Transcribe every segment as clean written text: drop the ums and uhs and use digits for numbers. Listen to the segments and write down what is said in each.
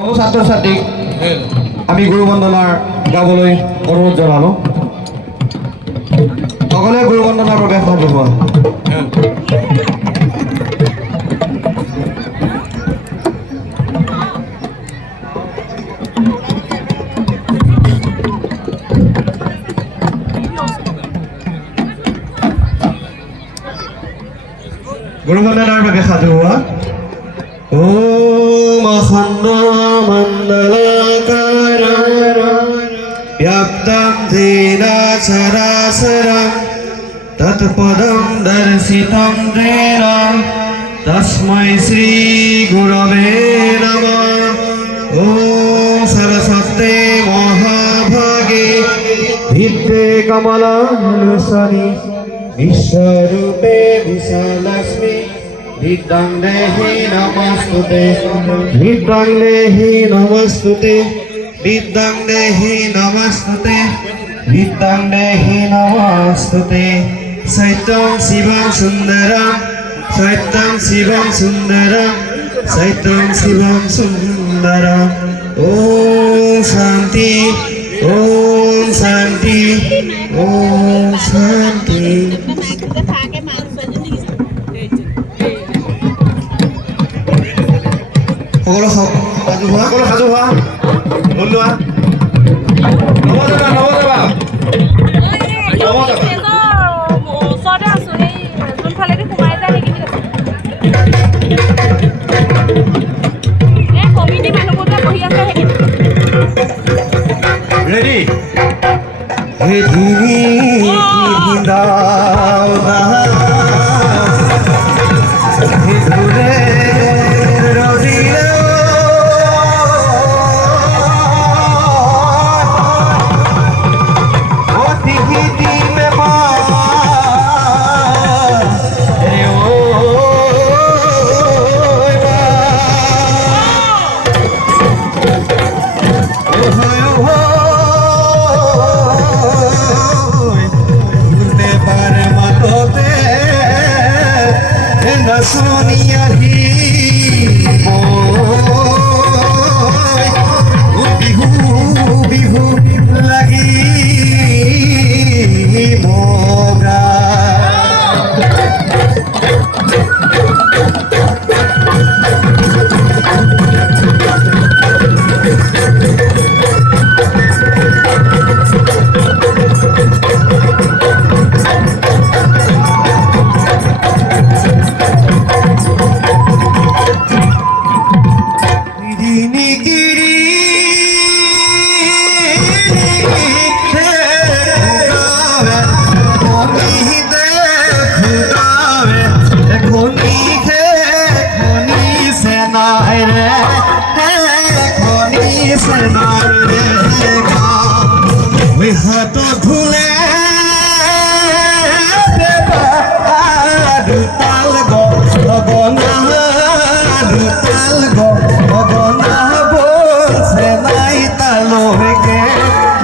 ছাত্ৰ ছাত্ৰীক আমি গুৰু বন্দনাৰ গাবলৈ অনুৰোধ জনালোঁ। সকলোৱে গুৰু বন্দনাৰ বাবে আগবঢ়োৱা। গুৰু বন্দনাৰ বাবে সাজু হোৱা। ओम अखंड मंडलाकारं व्याप्तं येन चराचरं तत्पदं दर्शितं येन तस्मै श्री गुरवे नमः। ओम सरस्वती महाभागे विद्ये कमलासनि विश्वरूपे विशालक्ष्मी विद्यां देहि नमस्तुते विद्यां देहि नमस्तुते विद्यां देहि नमस्तुते विद्यां देहि नमस्तुते। सत्यं शिवं सुन्दरं सत्यं शिवं सुन्दरं सत्यं शिवं सुन्दरं। ओम शांति ओम शांति ओम शांति। সকলো সাজু হোৱা লোৱা ৰেডি सोनिया ही बिहू बिहू लगी मोगा। हाथ धुले दुताल गो गना दुताल गो गना बोल से नहीं तालो के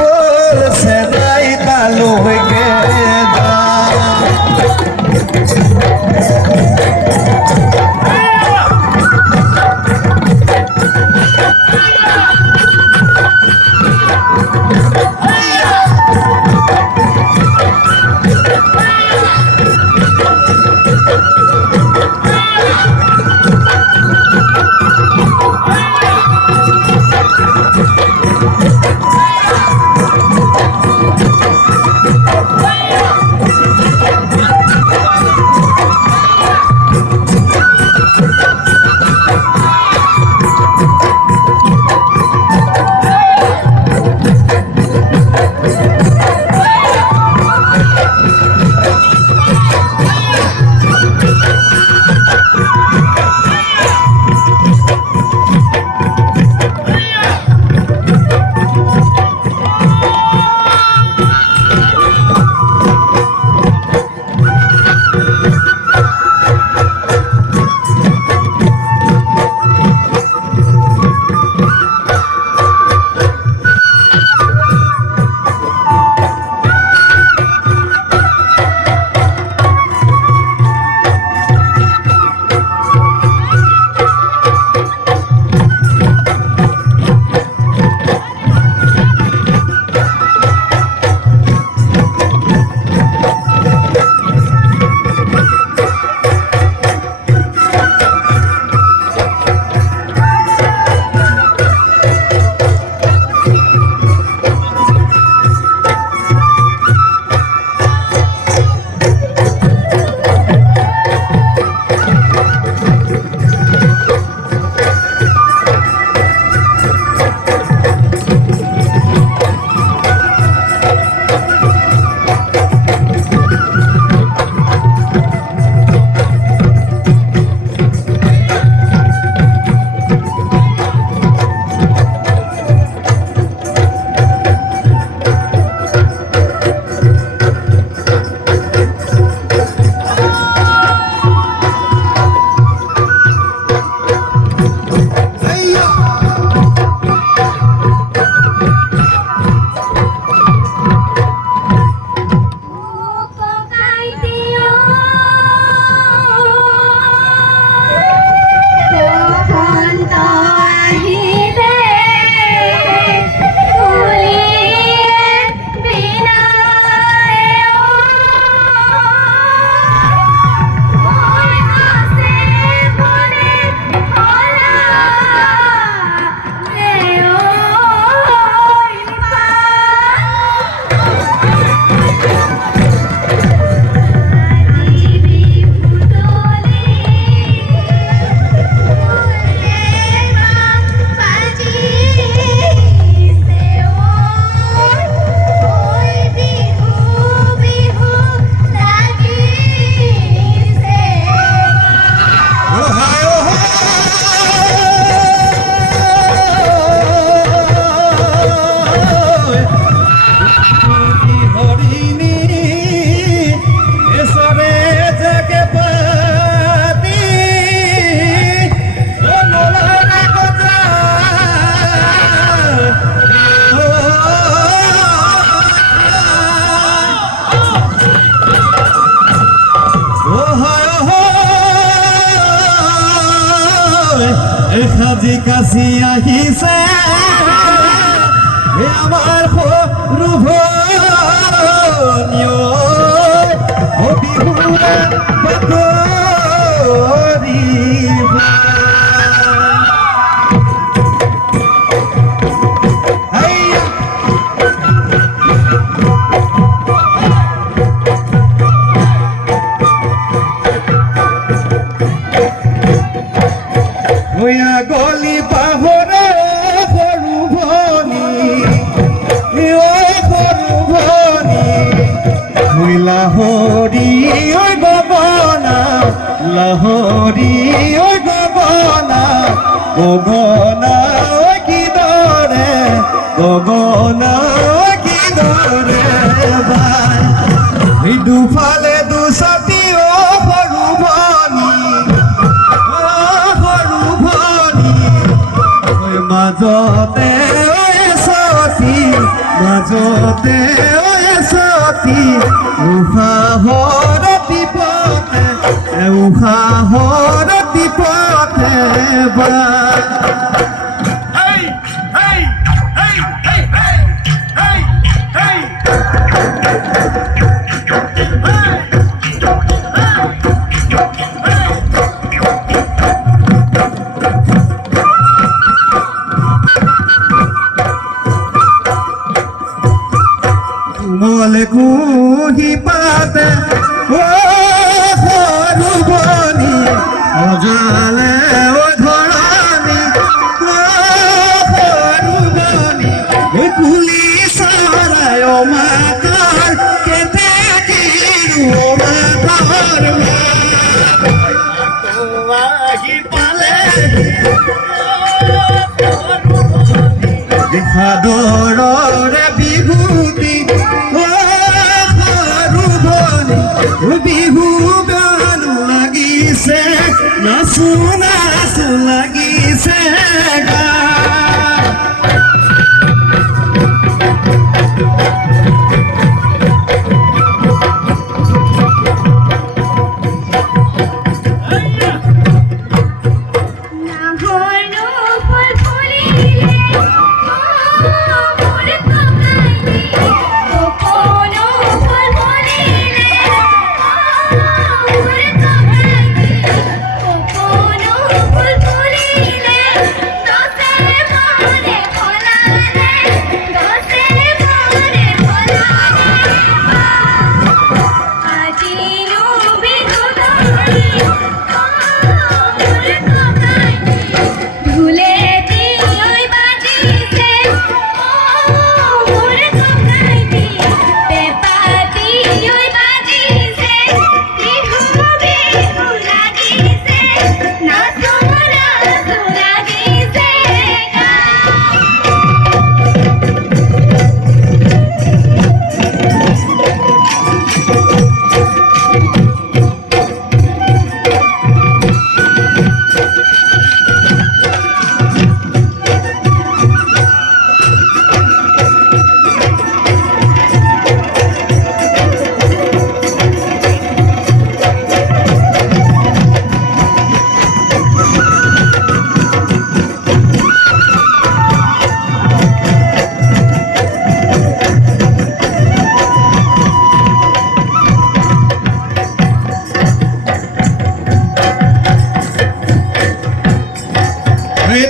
बोल से नहीं तालो के সাজি কাছি আহিছে আমার সৰু ভনী ঐ বিহুৰে বাতৰি গলি পাহৰে সৰু ভনী সৰু ভনী লাহৰি ঐ গগনা লাহৰি ঐ গগনা গগনা কিদৰে গগনা কিদৰে বাই দুফালে দুছাতি সৰু ভনী মাজতে সতী মাজতে সতী উষাহৰ দীপতে উষাহৰ দীপতে বা মলে কুহি পাতে সৰু ভনী অজালে ধৰণী সৰু ভনী কুলি চৰাই মাতৰ কেতে মাতৰ আহি পালে সাদৰৰে বিভূতি বিহু গান লাগিছে নাচো নাচো লাগিছে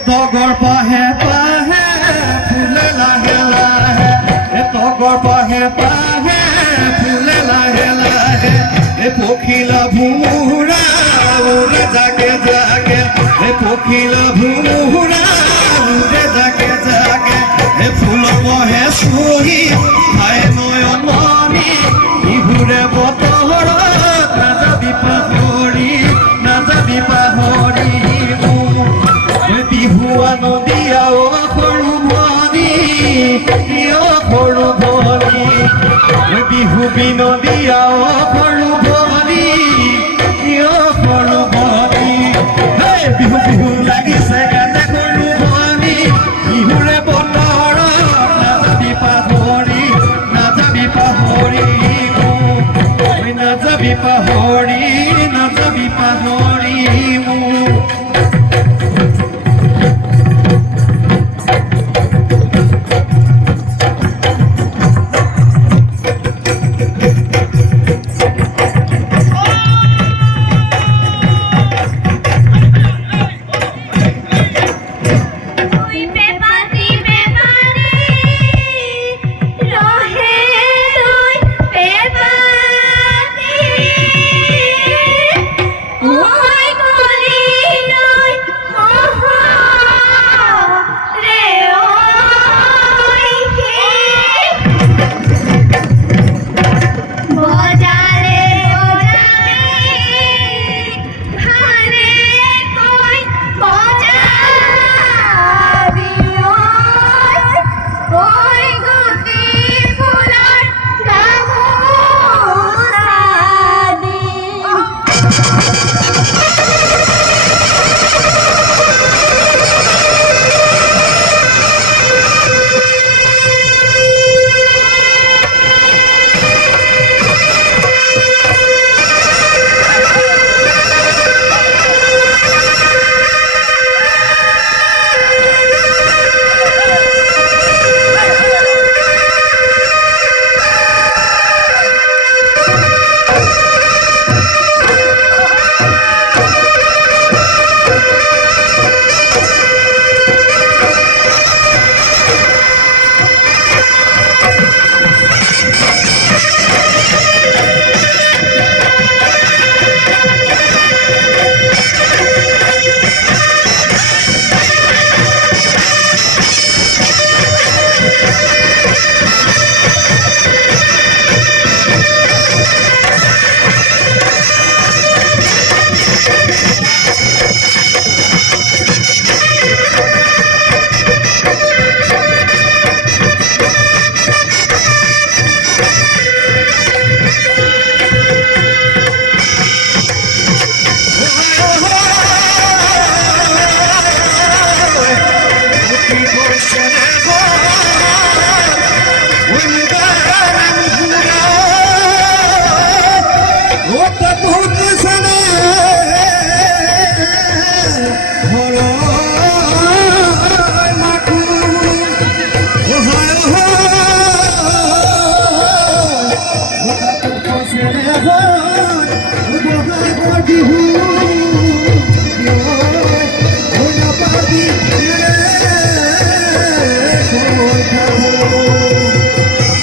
তগৰ পাহে পাহে ফুলে লাহে লাহে তগৰ পাহে পাহে ফুলে লাহে লাহে পখিলা ভুমুৰা উৰে জাগে জাগে পখিলা ভুমুৰা উৰে জাগে জাগে ফুল বহে চুহি খাই নয়ন মনি বিহুৰে বতৰত নাযাবি পাহৰি নাযাবি পাহৰি বিহুৱা নদীয়া সৰু ভনী সৰু ভনী বিহু বিনদীয়া সৰু ভনী সৰু ভনী বিহু বিহু লাগিছে গাতে সৰু ভনী বিহুৰে বতৰত নাযাবি পাহৰি নাযাবি পাহৰি নাযাবি পাহৰি নাযাবি পাহৰি বিহু